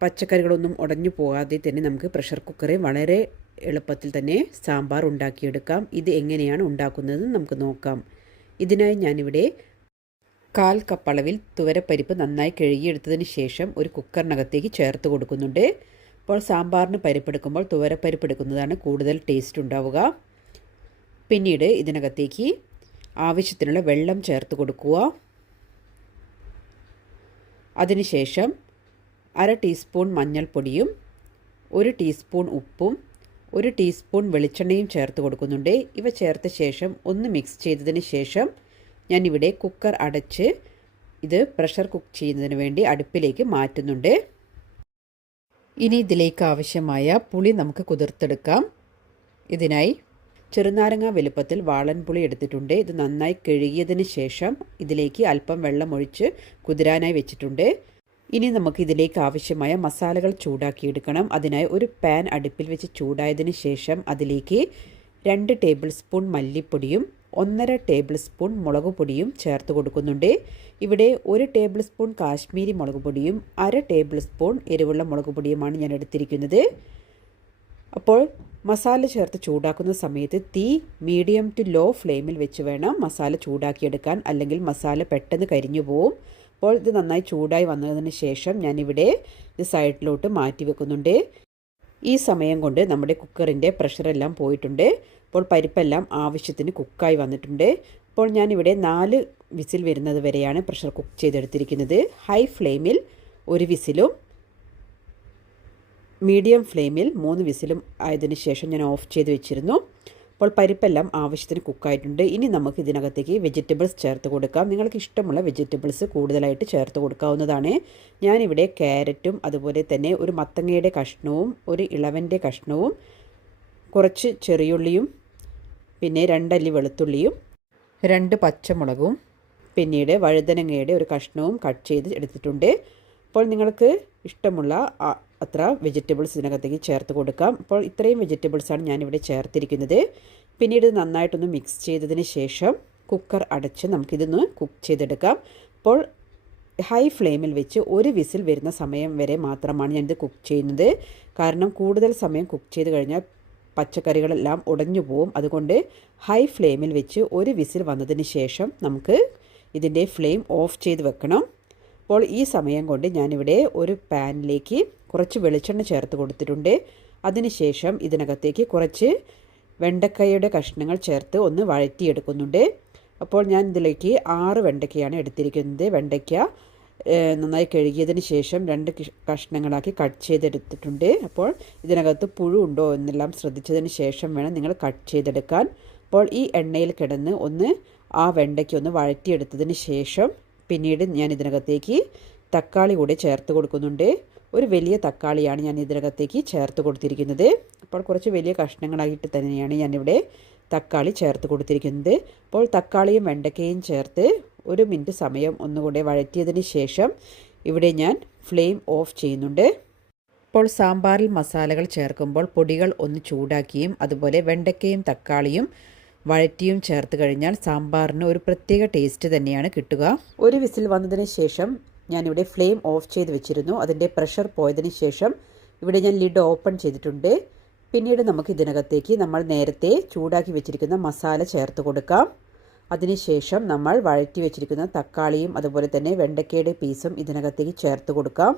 പച്ചക്കറികളൊന്നും ഉടഞ്ഞു പോകാതെ തന്നെ നമുക്ക് പ്രഷർ കുക്കറിൽ വളരെ എളുപ്പത്തിൽ തന്നെ സാമ്പാർ ഉണ്ടാക്കിയെടുക്കാം. ഇത് എങ്ങനെയാണ് ഉണ്ടാക്കുന്നതെന്ന് നമുക്ക് നോക്കാം. ഇതിനായി ഞാനിവിടെ 1/4 കപ്പ് അളവിൽ തുവരപ്പരിപ്പ് നന്നായി കഴുകിയെടുത്തതിന് ശേഷം ഒരു കുക്കറിനകത്തേക്ക് ചേർത്ത് കൊടുക്കുന്നുണ്ട്. അപ്പോൾ സാമ്പാറിന് പരിപ്പെടുക്കുമ്പോൾ തുവരപ്പരിപ്പ് എടുക്കുന്നതാണ് കൂടുതൽ ടേസ്റ്റ് ഉണ്ടാവുക. പിന്നീട് ഇതിനകത്തേക്ക് ആവശ്യത്തിനുള്ള വെള്ളം ചേർത്ത് കൊടുക്കുക. അതിനുശേഷം 1/2 ടീസ്പൂൺ മഞ്ഞൾപ്പൊടിയും 1 ടീസ്പൂൺ ഉപ്പും 1 ടീസ്പൂൺ വെളിച്ചെണ്ണയും ചേർത്ത് കൊടുക്കുന്നുണ്ട്. ഇവ ചേർത്ത ശേഷം ഒന്ന് മിക്സ് ചെയ്തതിന് ശേഷം ഞാനിവിടെ കുക്കർ അടച്ച് ഇത് പ്രഷർ കുക്ക് ചെയ്യുന്നതിന് വേണ്ടി അടുപ്പിലേക്ക് മാറ്റുന്നുണ്ട്. ഇനി ഇതിലേക്ക് ആവശ്യമായ പുളി നമുക്ക് കുതിർത്തെടുക്കാം. ഇതിനായി ചെറുനാരങ്ങ വലുപ്പത്തിൽ വാളൻപുളി എടുത്തിട്ടുണ്ട്. ഇത് നന്നായി കഴുകിയതിന് ശേഷം ഇതിലേക്ക് അല്പം വെള്ളം ഒഴിച്ച് കുതിരാനായി വെച്ചിട്ടുണ്ട്. ഇനി നമുക്ക് ഇതിലേക്ക് ആവശ്യമായ മസാലകൾ ചൂടാക്കിയെടുക്കണം. അതിനായി ഒരു പാൻ അടുപ്പിൽ വെച്ച് ചൂടായതിന് ശേഷം അതിലേക്ക് 2 ടേബിൾ സ്പൂൺ മല്ലിപ്പൊടിയും 1.5 ടേബിൾ സ്പൂൺ മുളക് പൊടിയും ചേർത്ത് കൊടുക്കുന്നുണ്ട്. ഇവിടെ 1 ടേബിൾ സ്പൂൺ കാശ്മീരി മുളക് പൊടിയും 1/2 ടേബിൾ സ്പൂൺ എരിവുള്ള മുളക് പൊടിയുമാണ് ഞാൻ എടുത്തിരിക്കുന്നത്. അപ്പോൾ മസാല ചേർത്ത് ചൂടാക്കുന്ന സമയത്ത് തീ മീഡിയം ടു ലോ ഫ്ലെയിമിൽ വെച്ച് വേണം മസാല ചൂടാക്കിയെടുക്കാൻ, അല്ലെങ്കിൽ മസാല പെട്ടെന്ന് കരിഞ്ഞു പോവും. അപ്പോൾ ഇത് നന്നായി ചൂടായി വന്നതിന് ശേഷം ഞാനിവിടെ ഇത് സൈഡിലോട്ട് മാറ്റി വെക്കുന്നുണ്ട്. ഈ സമയം കൊണ്ട് നമ്മുടെ കുക്കറിൻ്റെ പ്രഷറെല്ലാം പോയിട്ടുണ്ട്. അപ്പോൾ പരിപ്പെല്ലാം ആവശ്യത്തിന് കുക്കായി വന്നിട്ടുണ്ട്. അപ്പോൾ ഞാനിവിടെ 4 വിസിൽ വരുന്നത് വരെയാണ് പ്രഷർ കുക്ക് ചെയ്തെടുത്തിരിക്കുന്നത്. ഹൈ ഫ്ലെയിമിൽ 1 വിസിലും മീഡിയം ഫ്ലെയിമിൽ 3 വിസിലും ആയതിനു ശേഷം ഞാൻ ഓഫ് ചെയ്ത് വെച്ചിരുന്നു. അപ്പോൾ പരിപ്പെല്ലാം ആവശ്യത്തിന് കുക്കായിട്ടുണ്ട്. ഇനി നമുക്ക് ഇതിനകത്തേക്ക് വെജിറ്റബിൾസ് ചേർത്ത് കൊടുക്കാം. നിങ്ങൾക്ക് ഇഷ്ടമുള്ള വെജിറ്റബിൾസ് കൂടുതലായിട്ട് ചേർത്ത് കൊടുക്കാവുന്നതാണ്. ഞാനിവിടെ ക്യാരറ്റും അതുപോലെ തന്നെ ഒരു മത്തങ്ങയുടെ കഷ്ണവും 1 ഇളവൻ്റെ കഷ്ണവും കുറച്ച് ചെറിയുള്ളിയും പിന്നെ 2 അല്ലി വെളുത്തുള്ളിയും 2 പച്ചമുളകും പിന്നീട് വഴുതനങ്ങയുടെ ഒരു കഷ്ണവും കട്ട് ചെയ്ത് എടുത്തിട്ടുണ്ട്. അപ്പോൾ നിങ്ങൾക്ക് ഇഷ്ടമുള്ള അത്ര വെജിറ്റബിൾസ് ഇതിനകത്തേക്ക് ചേർത്ത് കൊടുക്കാം. അപ്പോൾ ഇത്രയും വെജിറ്റബിൾസാണ് ഞാനിവിടെ ചേർത്തിരിക്കുന്നത്. പിന്നീട് നന്നായിട്ടൊന്ന് മിക്സ് ചെയ്തതിന് ശേഷം കുക്കർ അടച്ച് നമുക്കിതൊന്ന് കുക്ക് ചെയ്തെടുക്കാം. അപ്പോൾ ഹൈ ഫ്ലെയിമിൽ വെച്ച് 1 വിസിൽ വരുന്ന സമയം വരെ മാത്രമാണ് ഞാനിത് കുക്ക് ചെയ്യുന്നത്. കാരണം കൂടുതൽ സമയം കുക്ക് ചെയ്ത് കഴിഞ്ഞാൽ പച്ചക്കറികളെല്ലാം ഉടഞ്ഞു പോവും. അതുകൊണ്ട് ഹൈ ഫ്ലെയിമിൽ വെച്ച് 1 വിസിൽ വന്നതിന് ശേഷം നമുക്ക് ഇതിൻ്റെ ഫ്ലെയിം ഓഫ് ചെയ്ത് വെക്കണം. അപ്പോൾ ഈ സമയം കൊണ്ട് ഞാനിവിടെ ഒരു പാനിലേക്ക് കുറച്ച് വെളിച്ചെണ്ണ ചേർത്ത് കൊടുത്തിട്ടുണ്ട്. അതിനുശേഷം ഇതിനകത്തേക്ക് കുറച്ച് വെണ്ടക്കയുടെ കഷ്ണങ്ങൾ ചേർത്ത് ഒന്ന് വഴറ്റിയെടുക്കുന്നുണ്ട്. അപ്പോൾ ഞാൻ ഇതിലേക്ക് 6 വെണ്ടയ്ക്കയാണ് എടുത്തിരിക്കുന്നത്. വെണ്ടയ്ക്ക നന്നായി കഴുകിയതിന് ശേഷം 2 കഷ്ണങ്ങളാക്കി കട്ട് ചെയ്തെടുത്തിട്ടുണ്ട്. അപ്പോൾ ഇതിനകത്ത് പുഴു ഉണ്ടോ എന്നെല്ലാം ശ്രദ്ധിച്ചതിന് ശേഷം വേണം നിങ്ങൾ കട്ട് ചെയ്തെടുക്കാൻ. അപ്പോൾ ഈ എണ്ണയിൽ കിടന്ന് ഒന്ന് ആ വെണ്ടയ്ക്ക ഒന്ന് വഴറ്റിയെടുത്തതിന് ശേഷം പിന്നീട് ഞാൻ ഇതിനകത്തേക്ക് തക്കാളി കൂടി ചേർത്ത് കൊടുക്കുന്നുണ്ട്. ഒരു വലിയ തക്കാളിയാണ് ഞാൻ ഇതിനകത്തേക്ക് ചേർത്ത് കൊടുത്തിരിക്കുന്നത്. അപ്പോൾ കുറച്ച് വലിയ കഷ്ണങ്ങളായിട്ട് തന്നെയാണ് ഞാനിവിടെ തക്കാളി ചേർത്ത് കൊടുത്തിരിക്കുന്നത്. അപ്പോൾ തക്കാളിയും വെണ്ടയ്ക്കയും ചേർത്ത് 1 മിനിറ്റ് സമയം ഒന്നുകൂടെ വഴറ്റിയതിന് ശേഷം ഇവിടെ ഞാൻ ഫ്ലെയിം ഓഫ് ചെയ്യുന്നുണ്ട്. അപ്പോൾ സാമ്പാറിൽ മസാലകൾ ചേർക്കുമ്പോൾ പൊടികൾ ഒന്ന് ചൂടാക്കിയും അതുപോലെ വെണ്ടയ്ക്കയും തക്കാളിയും വഴറ്റിയും ചേർത്ത് കഴിഞ്ഞാൽ സാമ്പാറിന് ഒരു പ്രത്യേക ടേസ്റ്റ് തന്നെയാണ് കിട്ടുക. 1 വിസിൽ വന്നതിന് ശേഷം ഞാനിവിടെ ഫ്ലെയിം ഓഫ് ചെയ്ത് വെച്ചിരുന്നു. അതിൻ്റെ പ്രഷർ പോയതിന് ശേഷം ഇവിടെ ഞാൻ ലിഡ് ഓപ്പൺ ചെയ്തിട്ടുണ്ട്. പിന്നീട് നമുക്ക് ഇതിനകത്തേക്ക് നമ്മൾ നേരത്തെ ചൂടാക്കി വെച്ചിരിക്കുന്ന മസാല ചേർത്ത് കൊടുക്കാം. അതിനുശേഷം നമ്മൾ വഴറ്റി വെച്ചിരിക്കുന്ന തക്കാളിയും അതുപോലെ തന്നെ വെണ്ടയ്ക്കയുടെ പീസും ഇതിനകത്തേക്ക് ചേർത്ത് കൊടുക്കാം.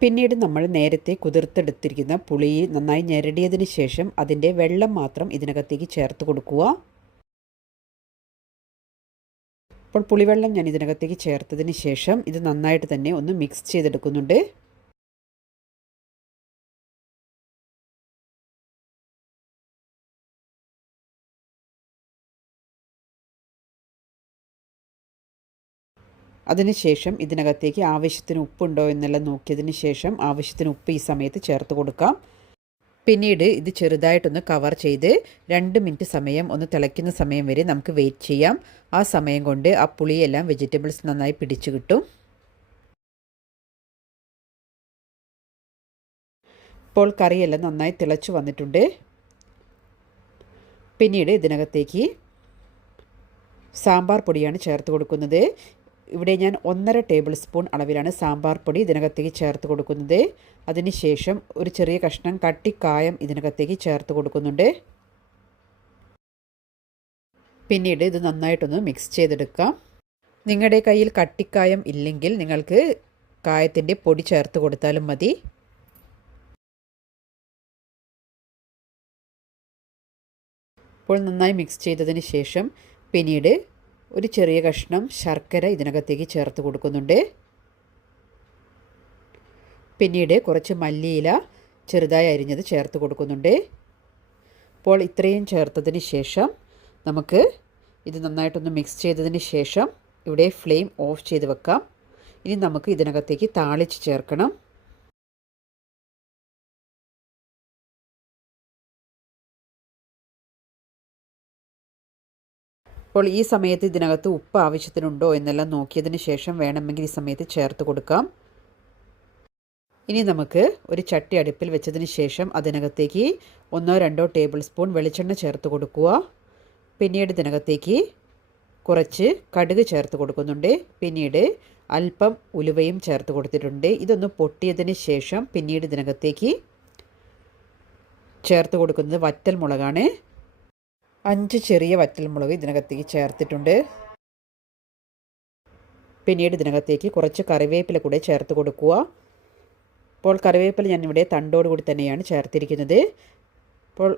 പിന്നീട് നമ്മൾ നേരത്തെ കുതിർത്തെടുത്തിരിക്കുന്ന പുളി നന്നായി ഞെരടിയതിന് ശേഷം അതിൻ്റെ വെള്ളം മാത്രം ഇതിനകത്തേക്ക് ചേർത്ത് കൊടുക്കുക. അപ്പോൾ പുളിവെള്ളം ഞാൻ ഇതിനകത്തേക്ക് ചേർത്തതിന് ശേഷം ഇത് നന്നായിട്ട് തന്നെ ഒന്ന് മിക്സ് ചെയ്തെടുക്കുന്നുണ്ട്. അതിനുശേഷം ഇതിനകത്തേക്ക് ആവശ്യത്തിന് ഉപ്പുണ്ടോ എന്നെല്ലാം നോക്കിയതിന് ശേഷം ആവശ്യത്തിന് ഉപ്പ് ഈ സമയത്ത് ചേർത്ത് കൊടുക്കാം. പിന്നീട് ഇത് ചെറുതായിട്ടൊന്ന് കവർ ചെയ്ത് 2 മിനിറ്റ് സമയം ഒന്ന് തിളയ്ക്കുന്ന സമയം വരെ നമുക്ക് വെയിറ്റ് ചെയ്യാം. ആ സമയം കൊണ്ട് ആ പുളിയെല്ലാം വെജിറ്റബിൾസ് നന്നായി പിടിച്ചു കിട്ടും. ഇപ്പോൾ കറിയെല്ലാം നന്നായി തിളച്ചു വന്നിട്ടുണ്ട്. പിന്നീട് ഇതിനകത്തേക്ക് സാമ്പാർ പൊടിയാണ് ചേർത്ത് കൊടുക്കുന്നത്. ഇവിടെ ഞാൻ 1.5 ടേബിൾ സ്പൂൺ അളവിലാണ് സാമ്പാർ പൊടി ഇതിനകത്തേക്ക് ചേർത്ത് കൊടുക്കുന്നത്. അതിനുശേഷം ഒരു ചെറിയ കഷ്ണം കട്ടിക്കായം ഇതിനകത്തേക്ക് ചേർത്ത് കൊടുക്കുന്നുണ്ട്. പിന്നീട് ഇത് നന്നായിട്ടൊന്ന് മിക്സ് ചെയ്തെടുക്കാം. നിങ്ങളുടെ കയ്യിൽ കട്ടിക്കായം ഇല്ലെങ്കിൽ നിങ്ങൾക്ക് കായത്തിൻ്റെ പൊടി ചേർത്ത് കൊടുത്താലും മതി. ഇപ്പോൾ നന്നായി മിക്സ് ചെയ്തതിന് ശേഷം പിന്നീട് ഒരു ചെറിയ കഷ്ണം ശർക്കര ഇതിനകത്തേക്ക് ചേർത്ത് കൊടുക്കുന്നുണ്ട്. പിന്നീട് കുറച്ച് മല്ലിയില ചെറുതായി അരിഞ്ഞത് ചേർത്ത് കൊടുക്കുന്നുണ്ട്. അപ്പോൾ ഇത്രയും ചേർത്തതിന് ശേഷം നമുക്ക് ഇത് നന്നായിട്ടൊന്ന് മിക്സ് ചെയ്തതിന് ശേഷം ഇവിടെ ഫ്ലെയിം ഓഫ് ചെയ്ത് വെക്കാം. ഇനി നമുക്ക് ഇതിനകത്തേക്ക് താളിച്ച് ചേർക്കണം. അപ്പോൾ ഈ സമയത്ത് ഇതിനകത്ത് ഉപ്പ് ആവശ്യത്തിനുണ്ടോ എന്നെല്ലാം നോക്കിയതിന് ശേഷം വേണമെങ്കിൽ ഈ സമയത്ത് ചേർത്ത് കൊടുക്കാം. ഇനി നമുക്ക് ഒരു ചട്ടി അടുപ്പിൽ വെച്ചതിന് ശേഷം അതിനകത്തേക്ക് 1-2 ടേബിൾ സ്പൂൺ വെളിച്ചെണ്ണ ചേർത്ത് കൊടുക്കുക. പിന്നീട് ഇതിനകത്തേക്ക് കുറച്ച് കടുക് ചേർത്ത് കൊടുക്കുന്നുണ്ട്. പിന്നീട് അല്പം ഉലുവയും ചേർത്ത് കൊടുത്തിട്ടുണ്ട്. ഇതൊന്ന് പൊട്ടിയതിന് ശേഷം പിന്നീട് ഇതിനകത്തേക്ക് ചേർത്ത് കൊടുക്കുന്നത് വറ്റൽ മുളകാണ്. 5 ചെറിയ വറ്റൽമുളക് ഇതിനകത്തേക്ക് ചേർത്തിട്ടുണ്ട്. പിന്നീട് ഇതിനകത്തേക്ക് കുറച്ച് കറിവേപ്പില കൂടെ ചേർത്ത് കൊടുക്കുക. അപ്പോൾ കറിവേപ്പില ഞാനിവിടെ തണ്ടോടുകൂടി തന്നെയാണ് ചേർത്തിരിക്കുന്നത്. അപ്പോൾ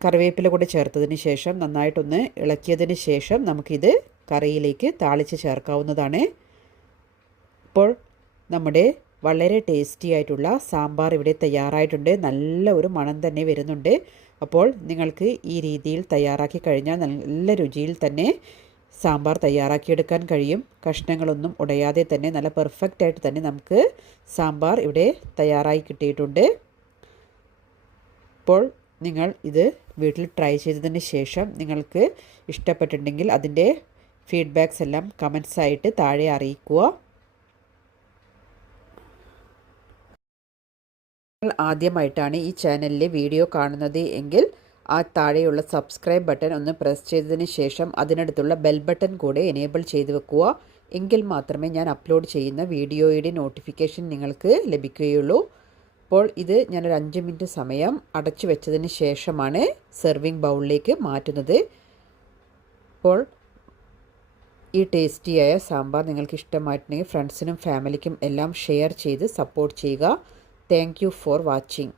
കറിവേപ്പില കൂടെ ചേർത്തതിന് ശേഷം നന്നായിട്ടൊന്ന് ഇളക്കിയതിന് ശേഷം നമുക്കിത് കറിയിലേക്ക് താളിച്ച് ചേർക്കാവുന്നതാണ്. ഇപ്പോൾ നമ്മുടെ വളരെ ടേസ്റ്റി ആയിട്ടുള്ള സാമ്പാർ ഇവിടെ തയ്യാറായിട്ടുണ്ട്. നല്ല ഒരു മണം തന്നെ വരുന്നുണ്ട്. അപ്പോൾ നിങ്ങൾക്ക് ഈ രീതിയിൽ തയ്യാറാക്കി കഴിഞ്ഞാൽ നല്ല രുചിയിൽ തന്നെ സാമ്പാർ തയ്യാറാക്കിയെടുക്കാൻ കഴിയും. കഷ്ണങ്ങളൊന്നും ഉടയാതെ തന്നെ നല്ല പെർഫെക്റ്റ് ആയിട്ട് തന്നെ നമുക്ക് സാമ്പാർ ഇവിടെ തയ്യാറായി കിട്ടിയിട്ടുണ്ട്. അപ്പോൾ നിങ്ങൾ ഇത് വീട്ടിൽ ട്രൈ ചെയ്തതിന് ശേഷം നിങ്ങൾക്ക് ഇഷ്ടപ്പെട്ടിട്ടുണ്ടെങ്കിൽ അതിൻ്റെ ഫീഡ്ബാക്ക്സ് എല്ലാം കമൻസ് ആയിട്ട് താഴെ അറിയിക്കുക. ആദ്യമായിട്ടാണ് ഈ ചാനലിലെ വീഡിയോ കാണുന്നത് എങ്കിൽ ആ താഴെയുള്ള സബ്സ്ക്രൈബ് ബട്ടൺ ഒന്ന് പ്രസ് ചെയ്തതിന് ശേഷം അതിനടുത്തുള്ള ബെൽ ബട്ടൺ കൂടെ എനേബിൾ ചെയ്ത് വെക്കുക. എങ്കിൽ മാത്രമേ ഞാൻ അപ്ലോഡ് ചെയ്യുന്ന വീഡിയോയുടെ നോട്ടിഫിക്കേഷൻ നിങ്ങൾക്ക് ലഭിക്കുകയുള്ളൂ. അപ്പോൾ ഇത് ഞാനൊരു 5 മിനിറ്റ് സമയം അടച്ചു വെച്ചതിന് ശേഷമാണ് സെർവിങ് ബൗളിലേക്ക് മാറ്റുന്നത്. അപ്പോൾ ഈ ടേസ്റ്റിയായ സാമ്പാർ നിങ്ങൾക്ക് ഇഷ്ടമായിട്ടുണ്ടെങ്കിൽ ഫ്രണ്ട്സിനും ഫാമിലിക്കും എല്ലാം ഷെയർ ചെയ്ത് സപ്പോർട്ട് ചെയ്യുക. Thank you for watching.